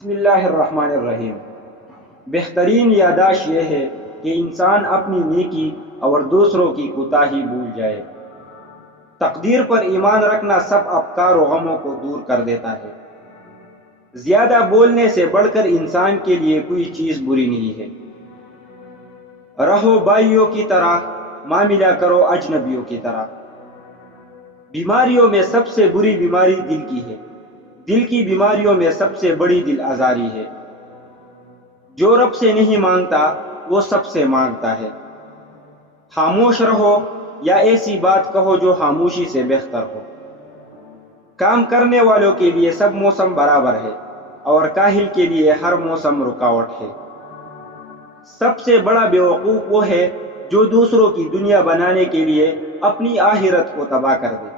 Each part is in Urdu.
بسم اللہ الرحمن الرحیم۔ بہترین یادداشت یہ ہے کہ انسان اپنی نیکی اور دوسروں کی کوتاہی بھول جائے۔ تقدیر پر ایمان رکھنا سب افکار و غموں کو دور کر دیتا ہے۔ زیادہ بولنے سے بڑھ کر انسان کے لیے کوئی چیز بری نہیں ہے۔ رہو بھائیوں کی طرح، معاملہ کرو اجنبیوں کی طرح۔ بیماریوں میں سب سے بری بیماری دل کی ہے۔ دل کی بیماریوں میں سب سے بڑی دل آزاری ہے۔ جو رب سے نہیں مانگتا وہ سب سے مانگتا ہے۔ خاموش رہو یا ایسی بات کہو جو خاموشی سے بہتر ہو۔ کام کرنے والوں کے لیے سب موسم برابر ہے اور کاہل کے لیے ہر موسم رکاوٹ ہے۔ سب سے بڑا بیوقوف وہ ہے جو دوسروں کی دنیا بنانے کے لیے اپنی آخرت کو تباہ کر دے۔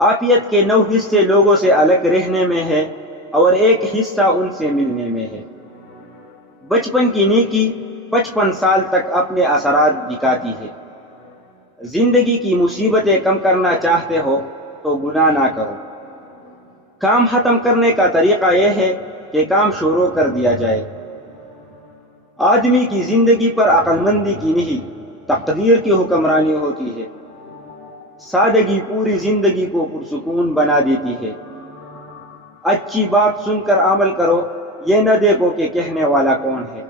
عافیت کے 9 حصے لوگوں سے الگ رہنے میں ہے اور ایک حصہ ان سے ملنے میں ہے۔ بچپن کی نیکی 55 سال تک اپنے اثرات دکھاتی ہے۔ زندگی کی مصیبتیں کم کرنا چاہتے ہو تو گناہ نہ کرو۔ کام ختم کرنے کا طریقہ یہ ہے کہ کام شروع کر دیا جائے۔ آدمی کی زندگی پر عقل مندی کی نہیں، تقدیر کی حکمرانی ہوتی ہے۔ سادگی پوری زندگی کو پرسکون بنا دیتی ہے۔ اچھی بات سن کر عمل کرو، یہ نہ دیکھو کہ کہنے والا کون ہے۔